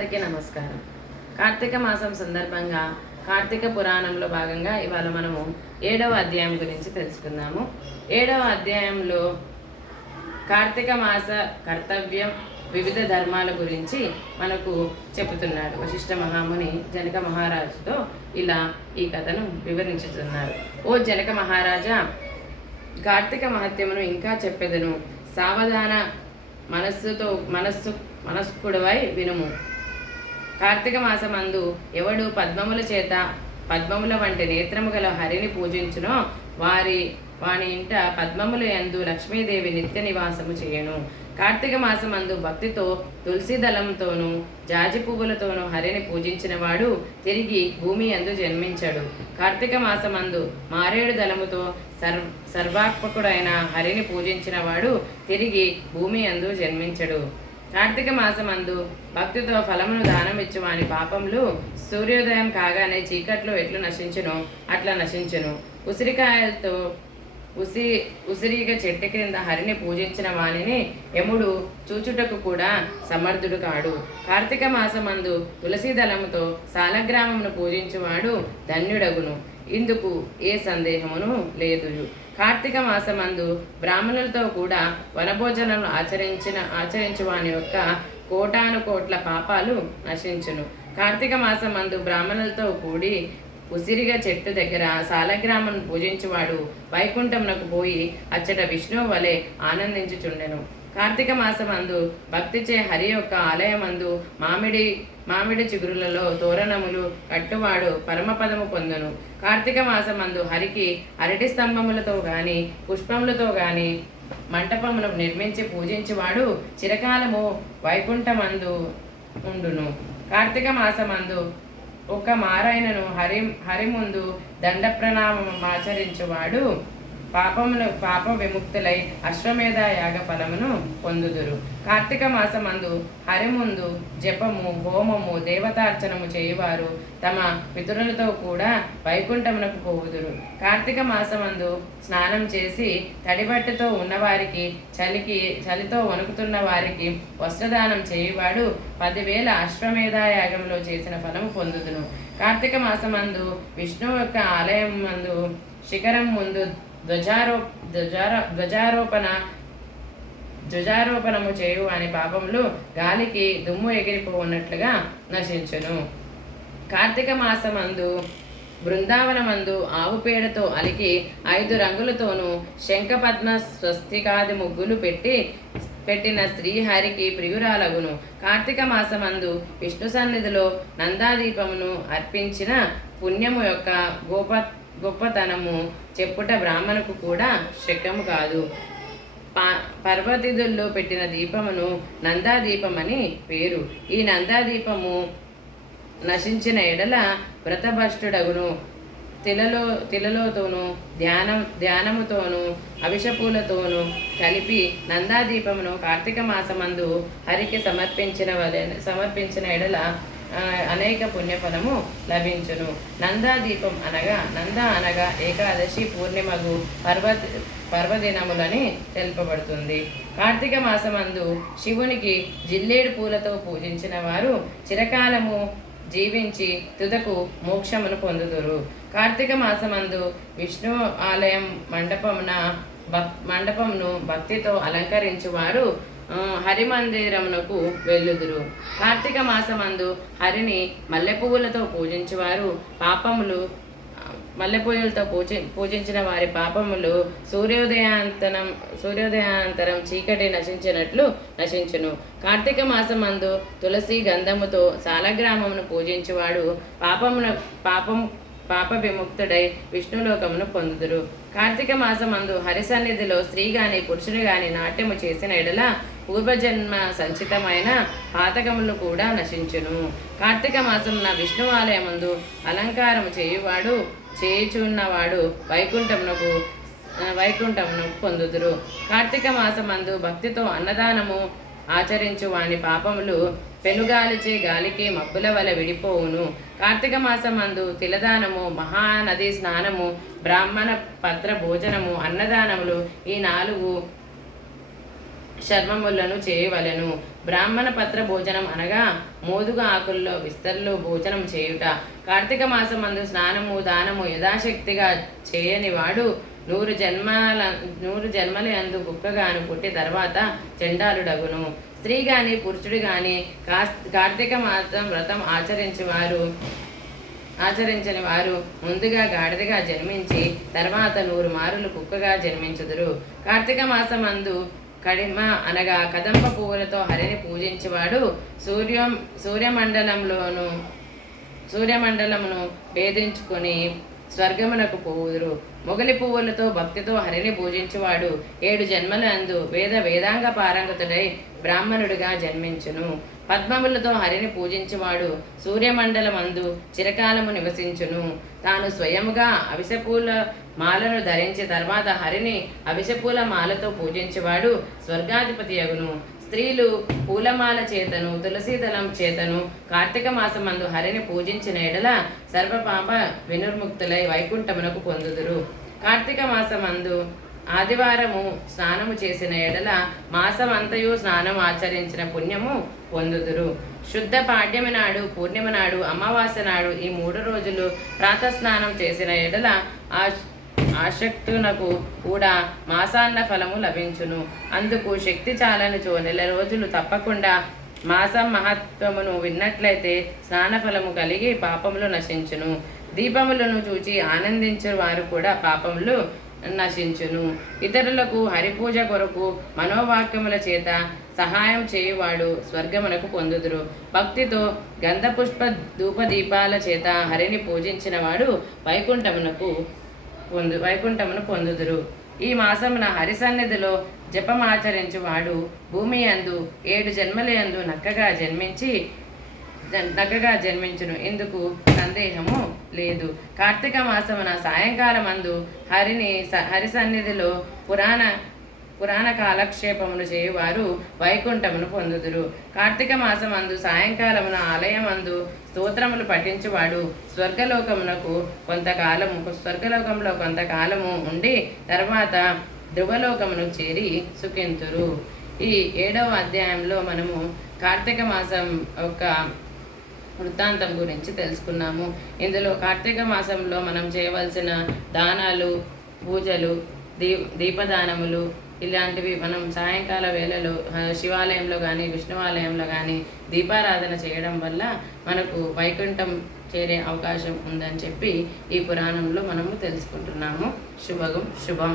అందరికీ నమస్కారం. కార్తీక మాసం సందర్భంగా కార్తీక పురాణంలో భాగంగా ఇవాళ మనము ఏడవ అధ్యాయం గురించి తెలుసుకుందాము. ఏడవ అధ్యాయంలో కార్తీక మాస కర్తవ్యం వివిధ ధర్మాల గురించి మనకు చెబుతున్నాడు వశిష్ఠ మహాముని జనక మహారాజుతో ఇలా ఈ కథను వివరించుతున్నారు. ఓ జనక మహారాజా కార్తీక మహత్యమును ఇంకా చెప్పెదను. సావధాన మనస్సుతో మనస్సు మనస్కుడవై వినుము. కార్తీక మాసమందు ఎవడు పద్మముల చేత పద్మముల వంటి నేత్రము గల హరిని పూజించునో వారి వాని ఇంట పద్మముల యందు లక్ష్మీదేవి నిత్య నివాసము చేయను. కార్తీక మాసమందు భక్తితో తులసి దళంతోనూ జాజి పువ్వులతోనూ హరిని పూజించినవాడు తిరిగి భూమి యందు జన్మించడు. కార్తీక మాసమందు మారేడు దళముతో సర్వ సర్వాత్మకుడైన హరిని పూజించినవాడు తిరిగి భూమి యందు జన్మించడు. కార్తీక మాసమందు భక్తితో ఫలమును దానం ఇచ్చువాని పాపములు సూర్యోదయం కాగానే చీకట్లో ఎట్లు నశించును? అట్లా నశించును. ఉసిరికాయలతో ఉసి ఉసిరిగా చెట్టు క్రింద హరిని పూజించిన వానిని యముడు చూచుటకు కూడా సమర్థుడు కాడు. కార్తీక మాసమందు తులసి దళముతో సాలగ్రామమును పూజించువాడు ధన్యుడగును. ఇందుకు ఏ సందేహమును లేదు కార్తీక మాసమందు బ్రాహ్మణులతో కూడా వనభోజనం ఆచరించిన ఆచరించు వాని యొక్క కోటాను కోట్ల పాపాలు నశించును. కార్తీక మాసమందు బ్రాహ్మణులతో కూడి ఉసిరిగా చెట్టు దగ్గర సాలగ్రామను పూజించువాడు వైకుంఠమునకు పోయి అచ్చట విష్ణువు వలె ఆనందించుచుండెను. కార్తీక మాసమందు భక్తిచే హరి యొక్క ఆలయమందు మామిడి మామిడి చిగురులలో తోరణములు కట్టువాడు పరమపదము పొందును. కార్తీక మాసమందు హరికి అరటి స్తంభములతో గాని పుష్పములతో గాని మంటపమును నిర్మించి పూజించువాడు చిరకాలము వైకుంఠమందు ఉండును. కార్తీక మాసమందు ఒక మారైనను హరి హరి ముందు దండ ప్రణామం ఆచరించువాడు పాపమును పాప విముక్తులై అశ్వమేధ యాగ ఫలమును పొందుదురు. కార్తీక మాసమందు హరిముందు జపము హోమము దేవతార్చనము చేయువారు తమ పితరులతో కూడా వైకుంఠమునకు పోవుదురు. కార్తీక మాసమందు స్నానం చేసి తడిబట్టతో ఉన్నవారికి చలికి చలితో వణుకుతున్న వారికి వస్త్రదానం చేయువాడు పదివేల అశ్వమేధాయాగంలో చేసిన ఫలము పొందుదును. కార్తీక మాసమందు విష్ణువు యొక్క ఆలయం మందు శిఖరం ముందు ధ్వజారో ధ్వజారో ధ్వజారోపణ ధ్వజారోపణము చేయు అనే పాపములు గాలికి దుమ్ము ఎగిరిపోవున్నట్లుగా నశించును. కార్తీక మాసమందు బృందావనమందు ఆవు పేడతో అలికి ఐదు రంగులతోనూ శంఖపద్మ స్వస్తికాది ముగ్గులు పెట్టి పెట్టిన శ్రీహరికి ప్రియురాలగును. కార్తీక మాసమందు విష్ణు సన్నిధిలో నందాదీపమును అర్పించిన పుణ్యము యొక్క గోప గొప్పతనము చెప్పుట బ్రాహ్మణకు కూడా శకము కాదు. పా పర్వతిథుల్లో పెట్టిన దీపమును నందాదీపమని పేరు. ఈ నందాదీపము నశించిన ఎడల వ్రతభష్టుడగును. తిలలో తిలలోతోనూ ధ్యానం ధ్యానముతోనూ అవిషపూలతోనూ కలిపి నందాదీపమును కార్తీక మాసమందు హరికి సమర్పించిన వలె సమర్పించిన ఎడల అనేక పుణ్యఫలము లభించును. నందాదీపం అనగా నంద అనగా ఏకాదశి పూర్ణిమగు పర్వ పర్వదినములని తెలుపబడుతుంది. కార్తీక మాసమందు శివునికి జిల్లేడు పూలతో పూజించిన వారు చిరకాలము జీవించి తుదకు మోక్షమును పొందుదురు. కార్తీక మాసమందు విష్ణు ఆలయం మండపమున భక్ మండపంను భక్తితో అలంకరించువారు హరిమందిరమునకు వెళ్ళుదురు. కార్తీక మాసమందు హరిని మల్లె పువ్వులతో పాపములు మల్లె పూజలతో పూజి పూజించిన వారి పాపములు సూర్యోదయాంతరం సూర్యోదయాంతరం చీకటి నశించినట్లు నశించును. కార్తీక మాసమందు తులసి గంధముతో సాలగ్రామమును పూజించేవాడు పాపమున పాపం పాప విముక్తుడై విష్ణులోకమును పొందుదురు. కార్తీక మాసమందు హరి సన్నిధిలో స్త్రీ గాని పురుషుడు గాని నాట్యము చేసిన ఎడల పూర్వజన్మ సంచితమైన పాతకములు కూడా నశించును. కార్తీక మాసమున విష్ణువాలయముందు ఆలయమందు అలంకారము చేయువాడు చేయుచున్నవాడు వైకుంఠమునకు వైకుంఠమును పొందుదురు. కార్తీక మాసమందు భక్తితో అన్నదానము ఆచరించు వాని పాపములు పెనుగాలిచే గాలికి మబ్బుల వల విడిపోవును. కార్తీక మాసమందు తిలదానము మహానది స్నానము బ్రాహ్మణ పత్ర భోజనము అన్నదానములు ఈ నాలుగు శర్మములను చేయవలెను. బ్రాహ్మణ పత్ర భోజనం అనగా మోదుగ ఆకుల్లో విస్తర్లో భోజనం చేయుట. కార్తీక మాసం మందు స్నానము దానము యథాశక్తిగా చేయని వాడు నూరు జన్మల నూరు జన్మల అందు కుక్కగాను పుట్టి తర్వాత చెండాలుడగును. స్త్రీ గాని పురుషుడు గాని కార్తీక మాసం వ్రతం ఆచరించేవారు ఆచరించని వారు ముందుగా గాడిదగా జన్మించి తర్వాత నూరు మారులు కుక్కగా జన్మించుదురు. కార్తీక మాసమందు కడిమ అనగా కదంబ పువ్వులతో హరిని పూజించేవాడు. సూర్యం సూర్యమండలంలోను సూర్యమండలమును భేదించుకొని స్వర్గమునకు పోవుదురు. మొగలి పువ్వులతో భక్తితో హరిని పూజించువాడు. ఏడు జన్మల అందు వేద వేదాంగ పారంగతుడై బ్రాహ్మణుడిగా జన్మించును. పద్మములతో హరిని పూజించువాడు సూర్యమండలమందు చిరకాలము నివసించును. తాను స్వయముగా అవిసపూల మాలను ధరించి తర్వాత హరిని అవిసపూల మాలతో పూజించేవాడు స్వర్గాధిపతి అగును స్త్రీలు పూలమాల చేతను తులసీదళం చేతను కార్తీక మాసమందు హరిని పూజించిన ఎడల సర్వపాప వినుర్ముక్తులై వైకుంఠమునకు పొందుదురు. కార్తీక మాసమందు ఆదివారము స్నానము చేసిన ఎడల మాసమంతయు స్నానం ఆచరించిన పుణ్యము పొందుదురు. శుద్ధ పాడ్యమి నాడు పూర్ణిమ నాడు అమావాస్య నాడు ఈ మూడు రోజులు ప్రాతస్నానం చేసిన ఎడల ఆ ఆసక్తునకు కూడా మాసాన్న ఫలము లభించును. అందుకు శక్తి చాలనిచో నెల రోజులు తప్పకుండా మాసం మహత్వమును విన్నట్లయితే స్నాన ఫలము కలిగి పాపములు నశించును. దీపములను చూచి ఆనందించే వారు కూడా పాపములు నశించును. ఇతరులకు హరిపూజ కొరకు మనోవాక్యముల చేత సహాయం చేయువాడు స్వర్గమునకు పొందుదురు. భక్తితో గంధపుష్ప ధూపదీపాల చేత హరిని పూజించిన వాడు వైకుంఠమునకు పొందు వైకుంఠమును పొందుదురు. ఈ మాసమున హరిసన్నిధిలో జపమాచరించువాడు భూమి అందు ఏడు జన్మలయందు నక్కగా జన్మించి నగగా జన్మించును. ఎందుకు? సందేహము లేదు. కార్తీక మాసమున సాయంకాలం అందు హరిని హరి సన్నిధిలో పురాణ పురాణ కాలక్షేపమును చేయువారు వైకుంఠమును పొందుదురు. కార్తీక మాసమందు సాయంకాలమున ఆలయమందు స్తోత్రములు పఠించువాడు స్వర్గలోకమునకు కొంతకాలము స్వర్గలోకంలో కొంతకాలము ఉండి తర్వాత ధ్రువలోకమును చేరి సుఖింతురు. ఈ ఏడవ అధ్యాయంలో మనము కార్తీక మాసం యొక్క వృత్తాంతం గురించి తెలుసుకున్నాము. ఇందులో కార్తీక మాసంలో మనం చేయవలసిన దానాలు పూజలు దీ దీపదానములు ఇలాంటివి మనం సాయంకాల వేళలో శివాలయంలో కానీ విష్ణువాలయంలో కానీ దీపారాధన చేయడం వల్ల మనకు వైకుంఠం చేరే అవకాశం ఉందని చెప్పి ఈ పురాణంలో మనము తెలుసుకుంటున్నాము. శుభగం శుభం.